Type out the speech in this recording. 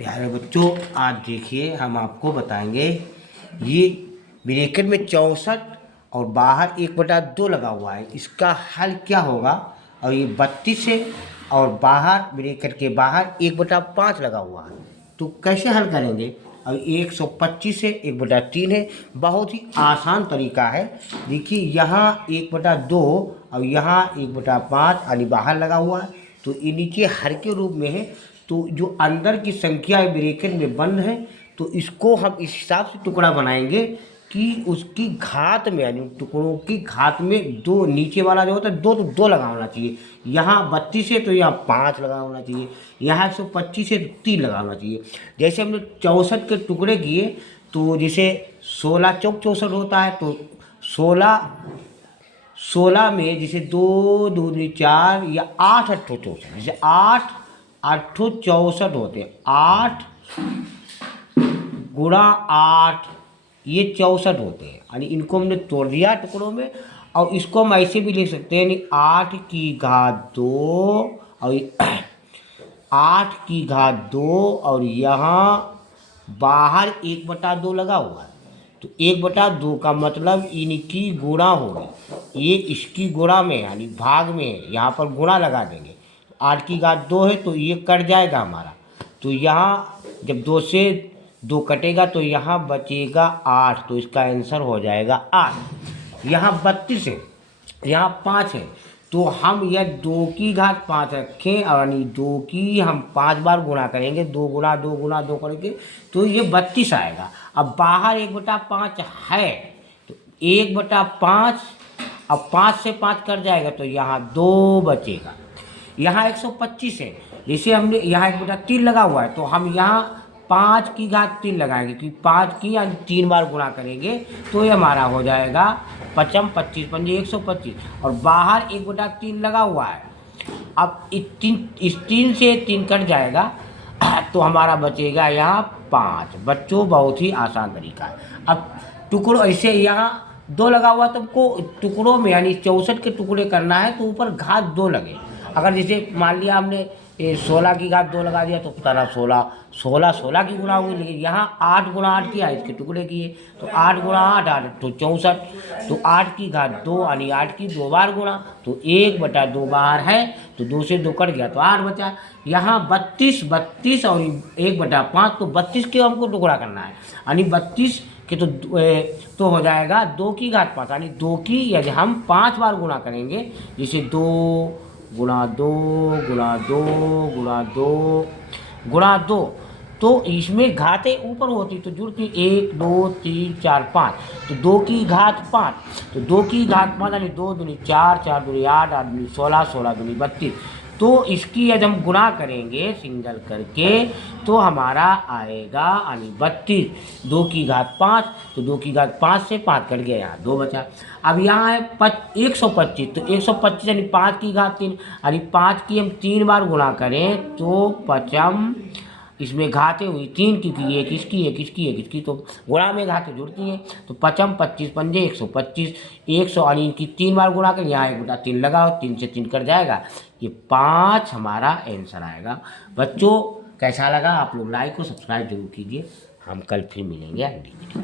प्यारे बच्चों, आज देखिए हम आपको बताएंगे ये ब्रैकेट में 64 और बाहर 1/2 लगा हुआ है, इसका हल क्या होगा। और ये 32 है और बाहर ब्रैकेट के बाहर 1/5 लगा हुआ है, तो कैसे हल करेंगे। और 125 है, 1/3 है। बहुत ही आसान तरीका है। देखिए यहाँ 1/2 और यहाँ 1/5 यानी बाहर लगा हुआ है, तो ये नीचे हर के रूप में है। तो जो अंदर की संख्या है ब्रैकेट में बंद है, तो इसको हम इस हिसाब से टुकड़ा बनाएंगे कि उसकी घात में यानी टुकड़ों की घात में दो, नीचे वाला जो होता है दो, तो दो लगा होना चाहिए। यहाँ 32 है तो यहाँ 5 लगा होना चाहिए, यहाँ 125 है तो 3 लगा होना चाहिए। जैसे हमने 64 के टुकड़े किए, तो जैसे 16 चौक 64 होता है, तो 16 में जैसे 2 दूनी 4 या 8 अट्ठो 64, जैसे 8 8 64 होते हैं। 8 गुणा 8 ये 64 होते हैं, यानी इनको हमने तोड़ दिया टुकड़ों में। और इसको हम ऐसे भी लिख सकते हैं, यानी 8 की घात 2 और 8 की घात 2 और यहाँ बाहर 1/2 लगा हुआ है, तो 1/2 का मतलब इनकी गुणा होगी। ये इसकी गुणा में यानी भाग में है, यहाँ पर गुणा लगा देंगे। 8 की घात 2 है तो ये कट जाएगा हमारा, तो यहाँ जब 2 से 2 कटेगा तो यहाँ बचेगा 8, तो इसका आंसर हो जाएगा 8। यहाँ 32 है, यहाँ 5 है, तो हम यह 2 की घात 5 रखें और यानी 2 की हम 5 बार गुणा करेंगे, 2 गुणा 2 गुणा 2 करेंगे तो ये 32 आएगा। अब बाहर 1/5 है, तो 1/5, अब 5 से 5 कट जाएगा तो यहाँ 2 बचेगा। यहाँ 125 है, जैसे हमने यहाँ 1/3 लगा हुआ है, तो हम यहाँ 5 की घात 3 लगाएंगे, क्योंकि 5 की यानी 3 बार गुणा करेंगे तो ये हमारा हो जाएगा 5 25 पंजे 125। और बाहर 1/3 लगा हुआ है, अब इस 3 से 3 कट जाएगा तो हमारा बचेगा यहाँ 5। बच्चों बहुत ही आसान तरीका है। अब टुकड़ों ऐसे यहाँ 2 लगा हुआ, तो हमको टुकड़ों में यानी 64 के टुकड़े करना है, तो ऊपर घात 2 लगे। अगर जैसे मान लिया हमने 16 की घात 2 लगा दिया तो तरह 16 की गुणा हुई, लेकिन यहाँ 8 गुणा 8 किया, इसके टुकड़े किए, तो 8 गुणा 8 8 तो 64, तो 8 की घात 2 यानी 8 की 2 बार गुणा, तो 1/2 बाहर है तो 2 से 2 कट गया तो 8 बचा। यहाँ 32 और 1/5, तो 32 के हमको टुकड़ा करना है, यानी 32 के तो हो जाएगा 2 की घात 5, यानी 2 की यदि हम 5 बार गुणा करेंगे, जैसे 2 गुणा 2 गुणा 2 गुणा 2 गुणा 2, तो इसमें घातें ऊपर होती तो जुड़ती 1 2 3 4 5, तो 2 की घात 5, तो 2 की घात 5 यानी 2 दूनी 4 4 दूनी 8 8 दूनी 16 16 दूनी 32, तो इसकी यदि हम गुणा करेंगे सिंगल करके तो हमारा आएगा यानी 32। 2 की घात 5, तो 2 की घात 5 से 5 कट गया, यहाँ 2 बचा। अब यहाँ है 125, तो 125 यानी 5 की घात 3, यानी 5 की हम 3 बार गुणा करें तो 5, इसमें घातें हुई 3 की, एक इसकी एक इसकी एक इसकी, तो गुणा में घातें जुड़ती हैं, तो 5 25 पंजे 125, 100 यानी इनकी 3 बार गुणा करें, यहाँ 1/3 लगाओ, 3 से 3 कट जाएगा, ये 5 हमारा आंसर आएगा। बच्चों कैसा लगा आप लोग लाइक और सब्सक्राइब जरूर कीजिए। हम कल फिर मिलेंगे अगली वीडियो।